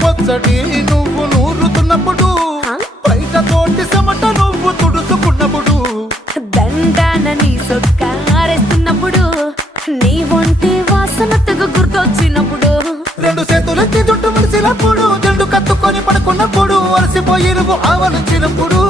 పొచ్చడి నువ్వు నూరుతున్నప్పుడు బయట తోటి సమట నువ్వు తుడుచుకున్నప్పుడు దండాన నీ సొక్కారేస్తున్నప్పుడు నీ ఒంటి వాసన తెగ గుర్తొచ్చినప్పుడు రెండు చేతులెత్తి జుట్టు ముడిసినప్పుడు జండు కత్తుకొని పడుకున్నప్పుడు అలసిపోయి నువ్వు ఆవలించినప్పుడు